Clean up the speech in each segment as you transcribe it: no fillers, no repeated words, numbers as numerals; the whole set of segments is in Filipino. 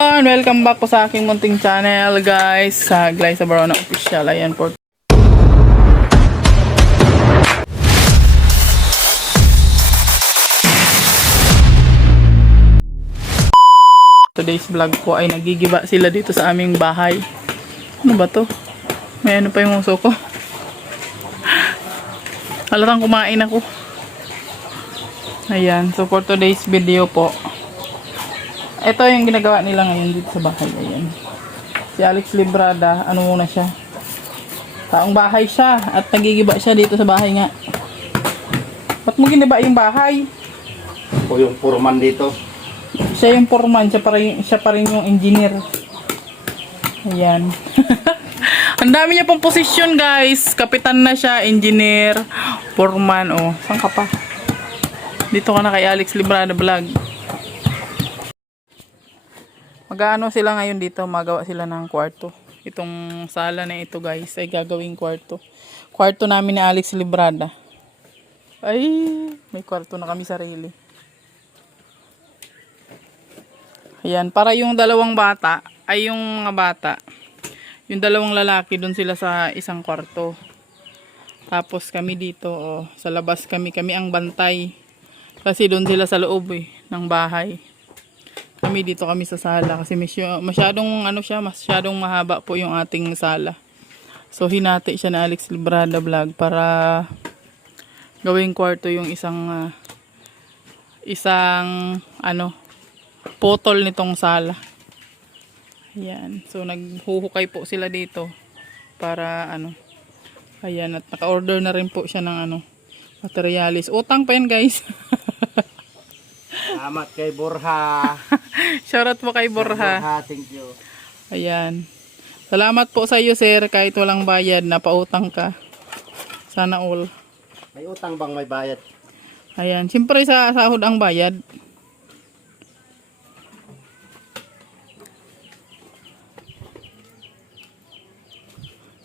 Welcome back po sa aking munting channel guys, sa Glyza Barona Official. Ayan po. Today's vlog po ay nagigiba sila dito sa aming bahay. Ano ba to? May ano pa yung uso ko. Halatang kumain ako. Ayan, so for today's video po, ito yung ginagawa nila ngayon dito sa bahay. Ayan. Si Alex Librada, ano muna siya? Taong bahay siya at nagigiba siya dito sa bahay nga. Ba't mo giniba yung bahay? O yung foreman dito. Siya yung foreman, siya pa rin yung engineer. Ayan. Ang dami niya pong posisyon guys. Kapitan na siya, engineer, foreman. Oh, saan ka pa? Dito ka na kay Alex Librada Vlog. Mag-ano sila ngayon dito, magawa sila ng kwarto. Itong sala na ito guys ay gagawing kwarto. Kwarto namin ni Alex Librada. Ay, may kwarto na kami sarili. Ayan, para yung dalawang bata, ay yung mga bata, yung dalawang lalaki doon sila sa isang kwarto. Tapos kami dito, oh, sa labas kami ang bantay. Kasi doon sila sa loob ng bahay. Kami dito kami sa sala kasi masyadong masyadong mahaba po yung ating sala. So hinati siya na Alex Librada Vlog para gawing kwarto yung isang putol nitong sala. Ayan. So naghuhukay po sila dito para ayan, at naka-order na rin po siya ng materialis. Utang pa yan guys. Salamat kay Borha. Shoutout po kay Borha. Borha, thank you. Ayan. Salamat po sa iyo sir, kahit walang bayad, napautang ka. Sana all. May utang bang may bayad? Ayan, siyempre sa sahod ang bayad.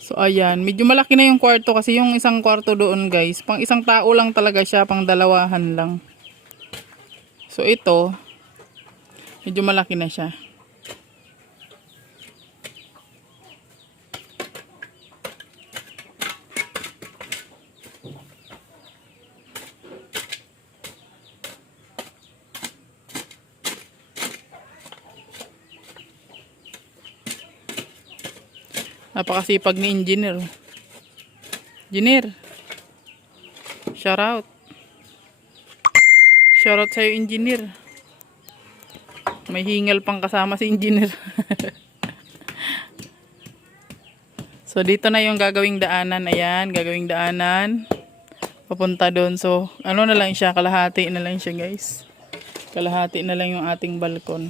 So ayan, medyo malaki na yung kwarto kasi yung isang kwarto doon guys, pang isang tao lang talaga siya, pang dalawahan lang. So ito, medyo malaki na siya. Napakasipag ni engineer. Engineer. Shout out. Shout out sa'yo engineer. May hingal pang kasama si engineer. So dito na yung gagawing daanan. Ayan, gagawing daanan. Papunta doon. So ano na lang siya, kalahati na lang siya guys. Kalahati na lang yung ating balkon.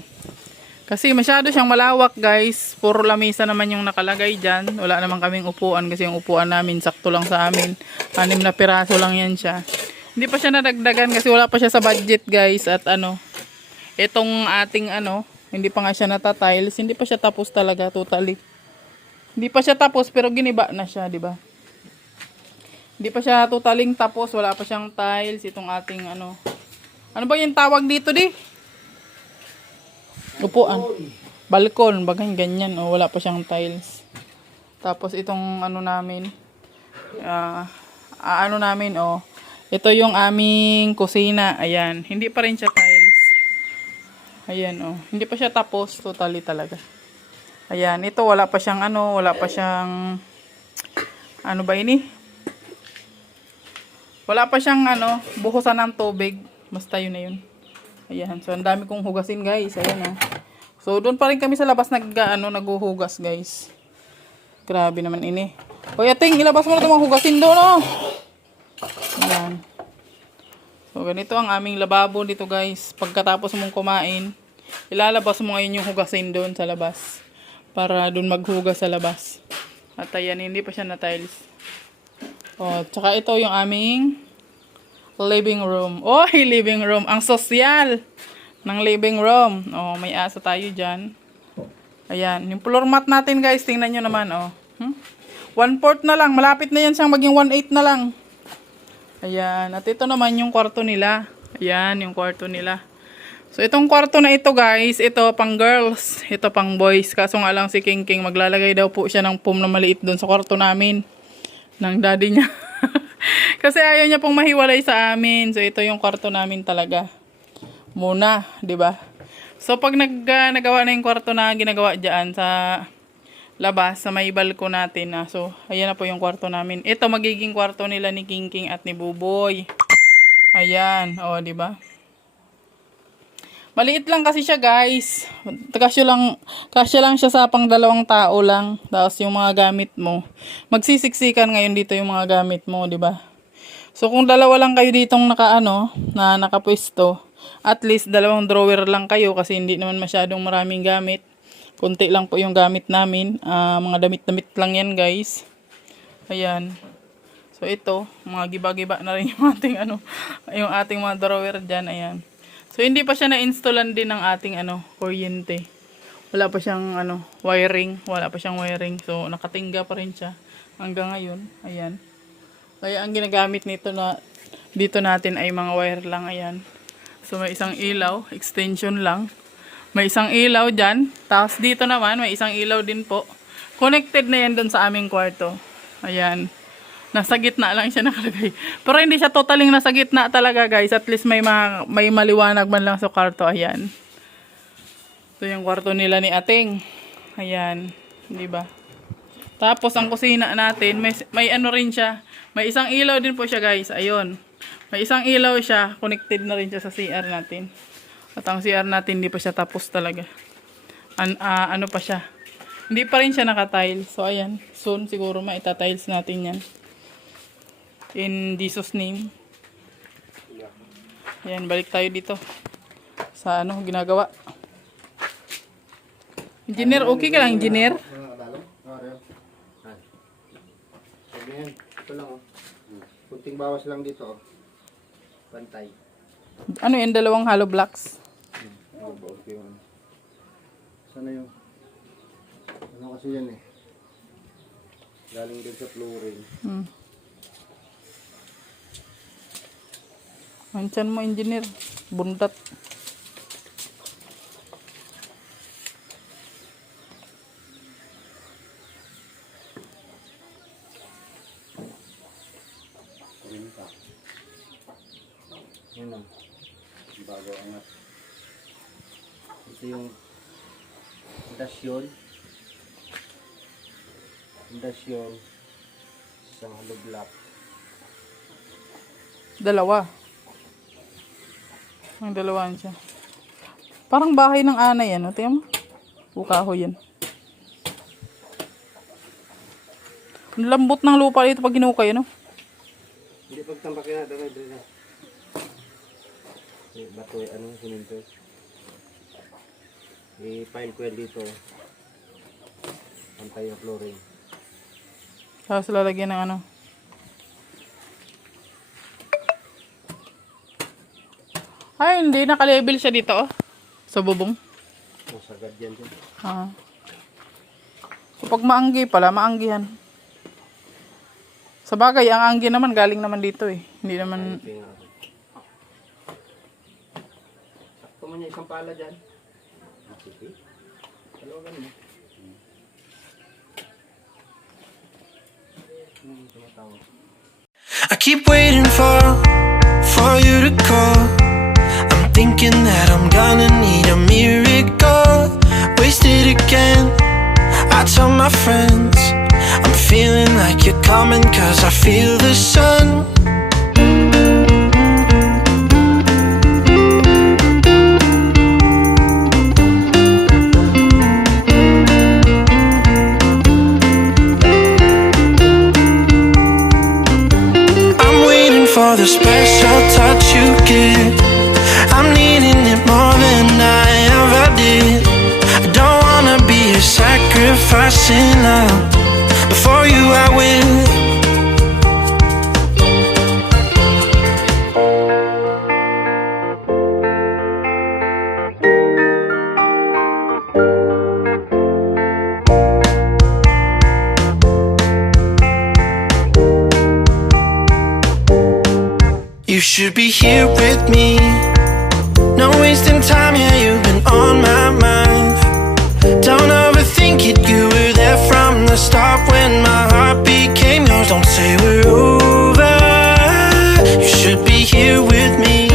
Kasi masyado siyang malawak guys. Puro lamesa naman yung nakalagay dyan. Wala naman kaming upuan kasi yung upuan namin sakto lang sa amin. 6 na piraso lang yan siya. Hindi pa siya nadagdagan kasi wala pa siya sa budget guys. At itong ating hindi pa nga siya nata-tiles. Hindi pa siya tapos talaga totally. Hindi pa siya tapos pero giniba na siya, di ba? Hindi pa siya totaling tapos, wala pa siyang tiles. Itong ating ano ba yung tawag dito di? Upuan. Balkon, bagay ganyan. O, wala pa siyang tiles. Tapos itong namin. Ito yung aming kusina. Ayan. Hindi pa rin siya tiles. Ayan hindi pa siya tapos totally talaga. Ayan. Ito wala pa siyang wala pa siyang ba ini? Wala pa siyang buhusan ng tubig. Basta yun na yun. Ayan. So ang dami kong hugasin guys. Ayan So doon pa rin kami sa labas naghuhugas guys. Grabe naman ini. Hoy ating, ilabas mo na itong hugasin doon Ayan. So ganito ang aming lababo dito guys. Pagkatapos mong kumain, ilalabas mo ngayon yung hugasin doon sa labas. Para doon maghugas sa labas. At ayan, hindi pa siya na tiles. Tsaka ito yung aming living room. Living room. Ang sosyal ng living room. May asa tayo dyan. Ayan. Yung floor mat natin guys, tingnan nyo naman. 1/4 na lang. Malapit na yan siyang maging 1/8 na lang. Ayan. At ito naman yung kwarto nila. Ayan, yung kwarto nila. So, itong kwarto na ito guys, ito pang girls, ito pang boys. Kaso nga lang si King King, maglalagay daw po siya ng foam na maliit doon sa kwarto namin. Ng daddy niya. Kasi ayaw niya pong mahiwalay sa amin. So, ito yung kwarto namin talaga. Muna, 'di ba? So, pag nagawa na yung kwarto na ginagawa dyan sa labas, sa may balko natin. So, ayan na po yung kwarto namin. Ito, magiging kwarto nila ni King King at ni Buboy. Ayan, o, 'di ba? Maliit lang kasi siya, guys. Kasya lang siya sa pang 2 tao lang. Tapos yung mga gamit mo. Magsisiksikan ngayon dito yung mga gamit mo, 'di ba? So kung 2 lang kayo ditong nakapwesto, at least 2 drawer lang kayo kasi hindi naman masyadong maraming gamit. Kunti lang po yung gamit namin. Mga damit-damit lang yan, guys. Ayan. So ito, mga giba-giba na rin yung yung ating mga drawer diyan, ayan. So, hindi pa siya na-installan din ng ating kuryente. Wala pa siyang wiring. Wala pa siyang wiring. So, nakatingga pa rin siya hanggang ngayon. Ayan. Kaya ang ginagamit dito natin ay mga wire lang. Ayan. So, may isang ilaw. Extension lang. May isang ilaw dyan. Tapos dito naman, may isang ilaw din po. Connected na yan dun sa aming kwarto. Ayan. Nasa gitna lang siya nakalagay. Pero hindi siya totaling nasa gitna talaga, guys. At least may maliwanag man lang sa kwarto. Ayan. Ito yung kwarto nila ni Ating. Ayan. Di ba? Tapos ang kusina natin, may rin siya. May isang ilaw din po siya, guys. Ayun. May isang ilaw siya. Connected na rin siya sa CR natin. At ang CR natin, hindi pa siya tapos talaga. Ano pa siya? Hindi pa rin siya naka-tiles. So, ayan. Soon, siguro maita-tiles natin yan. In Jesus' name. Ayan, balik tayo dito. Sa ginagawa. Engineer, okay ka lang, engineer? Ito lang, kunting bawas lang dito, Pantay. Ano yan, 2 hollow blocks? Okay. Sana yung kasi yan galing din sa flooring. Mancan mo, engineer. Bundat. Yan lang. Bago angat. Ito yung indasyon. Isang hollow block. 2. Ang 2 siya. Parang bahay ng anay, Tingnan mo. Bukahoy yan. Ang lambot ng lupa dito pag ginukay, Hindi pagtambakin na, dala. Bato, siminto. I-pile ko yan dito. Pantay yung flooring. Tapos lalagyan ng Ay, hindi. Naka-level siya dito, sa bubong. Sagad yan dyan. So, pag maanggi pala, maanggihan. Sa bagay, ang anggi naman, galing naman dito, Hindi naman... Sakto mo niya isang pala dyan. Sige. Talagan mo. I keep waiting for you to call. I'm thinking that I'm gonna need a miracle. Wasted again. I tell my friends I'm feeling like you're coming, 'cause I feel the sun. I'm waiting for the special touch you give. I'm needing it more than I ever did. I don't wanna be a sacrificing love. Before you I will. You should be here with me. No wasting time, yeah, you've been on my mind. Don't overthink it, you were there from the start when my heart became yours. Don't say we're over, you should be here with me.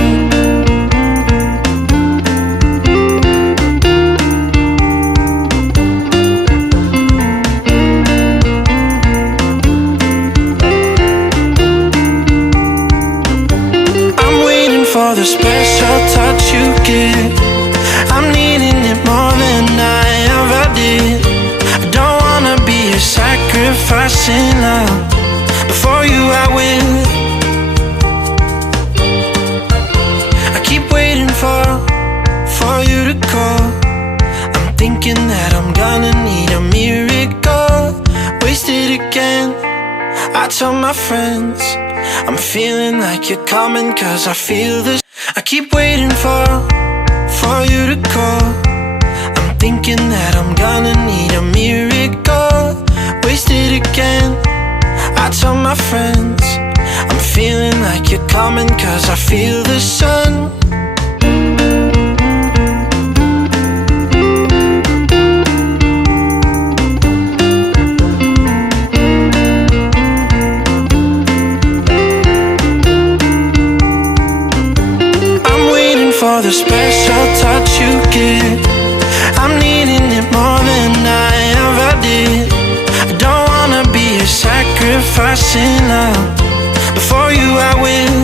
I'm waiting for the special touch you give. I'm needing it more than I ever did. I don't wanna be a sacrifice in love. Before you I will. I keep waiting for you to call. I'm thinking that I'm gonna need a miracle. Wasted again. I tell my friends I'm feeling like you're coming, cause I feel this. I keep waiting for you to call. I'm thinking that I'm gonna need a miracle. Wasted again. I tell my friends I'm feeling like you're coming, cause I feel the sun. For the special touch you give, I'm needing it more than I ever did. I don't wanna be a sacrifice in love. Before you I will.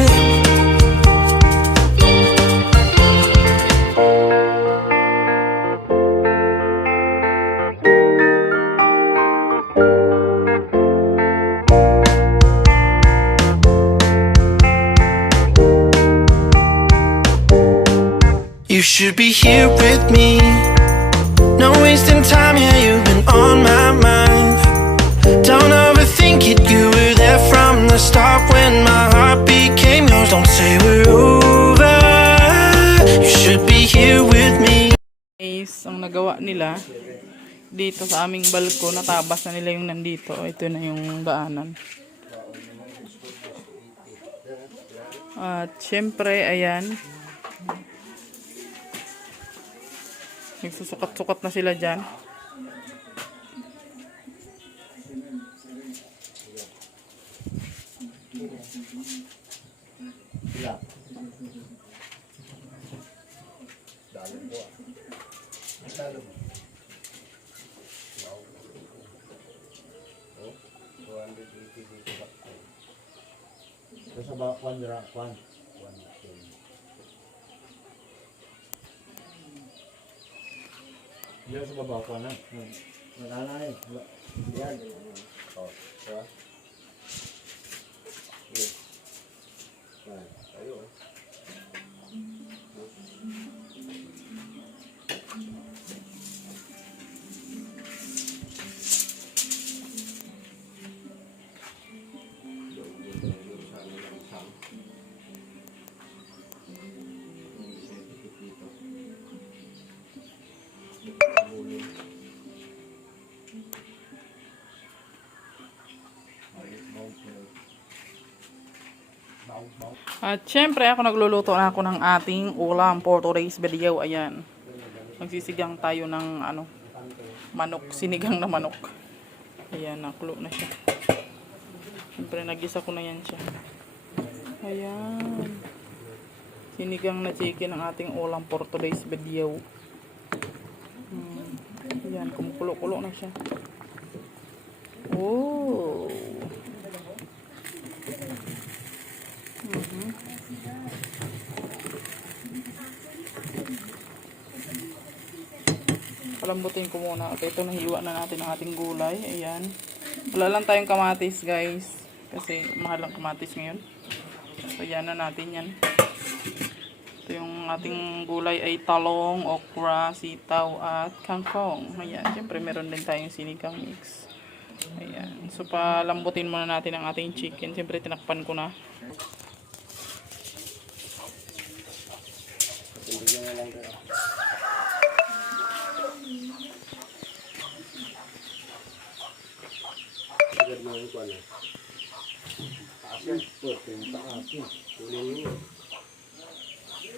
You should be here with me. No wasting time, yeah, you've been on my mind. Don't overthink it, you were there from the start when my heart became yours. Don't say we're over, you should be here with me. Guys, ang nagawa nila dito sa aming balko, natabas na nila yung nandito. Ito na yung daanan. At syempre, ayan, nagsusukat-sukat na sila dyan. Terus about one. Dia sa baba ko na. Wala na eh. Yan. Oh, diba? Yes. Ayun. At syempre, ako nagluluto na ako ng ating ulam for today's video. Ayan. Magsisigang tayo ng manok, sinigang na manok. Ayan, nakulo na siya. Syempre, nagisa ko na yan siya. Ayan. Sinigang na chicken ang ating ulam for today's video. Ayan, kumukulo-kulo na siya. Oh. Palambutin ko muna. Okay, ito nahiwa na natin ang ating gulay. Ayan. Wala lang tayong kamatis, guys. Kasi mahal ang kamatis ngayon. So, yan na natin yan. Ito yung ating gulay ay talong, okra, sitaw, at kangkong. Ayan. Siyempre, meron din tayong sinigang mix. Ayan. So, palambutin muna natin ang ating chicken. Siyempre, tinakpan ko na.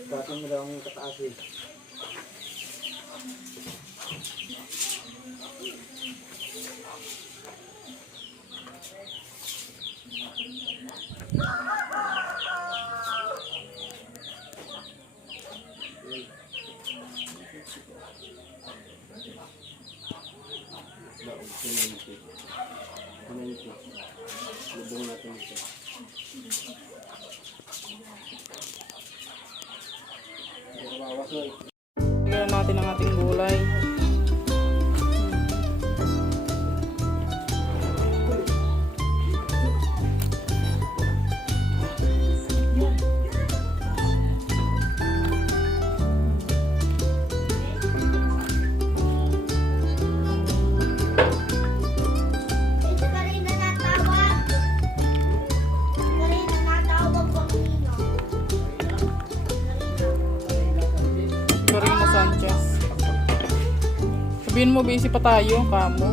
Katin mo daw ang kataas eh. Daog, kuminti. Kuminti. Lubong natin ito. Bawas mo eh. Lagyan natin ang ating gulay. Ito ka rin na natawag. Ka rin na natawag Panginoon. Corina Sanchez. Sabihin mo, busy pa tayo, kamo.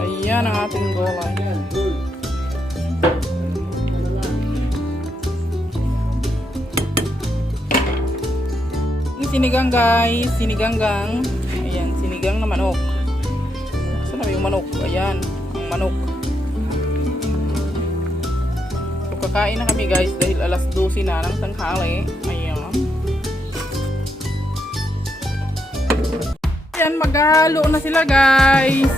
Ayan ang ating gulay. Yung sinigang guys, siniganggang. Ayan, sinigang na manok. Saan na yung manok? Ayan, ang manok. So, kakain na kami guys dahil alas 12 na ng tanghali. Ayan. Ayan, maghalo na sila guys.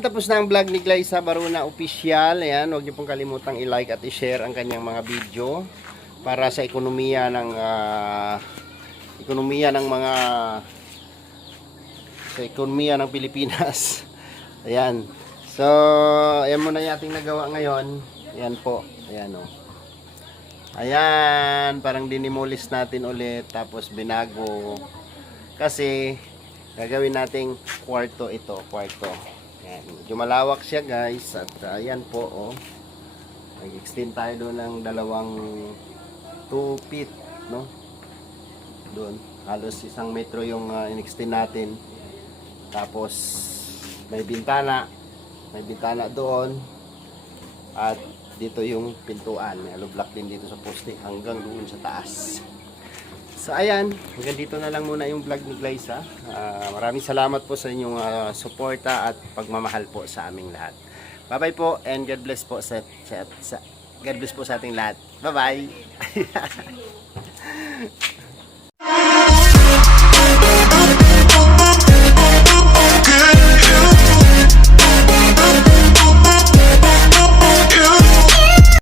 ayan, tapos na ang vlog ni Glyza Baruna Official. Ayan, huwag niyo pong kalimutang i-like at i-share ang kanyang mga video para sa ekonomiya ng Pilipinas. Ayan. So, ayan muna yung ating nagawa ngayon. Ayan po. Ayan o. Ayan, parang dinimulis natin ulit tapos binago. Kasi gagawin nating kwarto ito, kwarto. Ayan, medyo malawak siya guys at ayan po oh. Nag-extend tayo doon ng dalawang 2 feet, no? Doon, halos 1 metro yung in-extend natin. Tapos may bintana doon at dito yung pintuan. May hollow block din dito sa poste hanggang doon sa taas. So ayan, hanggang dito na lang muna yung vlog ni Glyza. Maraming salamat po sa inyong suporta at pagmamahal po sa aming lahat. Bye-bye po and God bless po God bless po sa ating lahat. Bye-bye.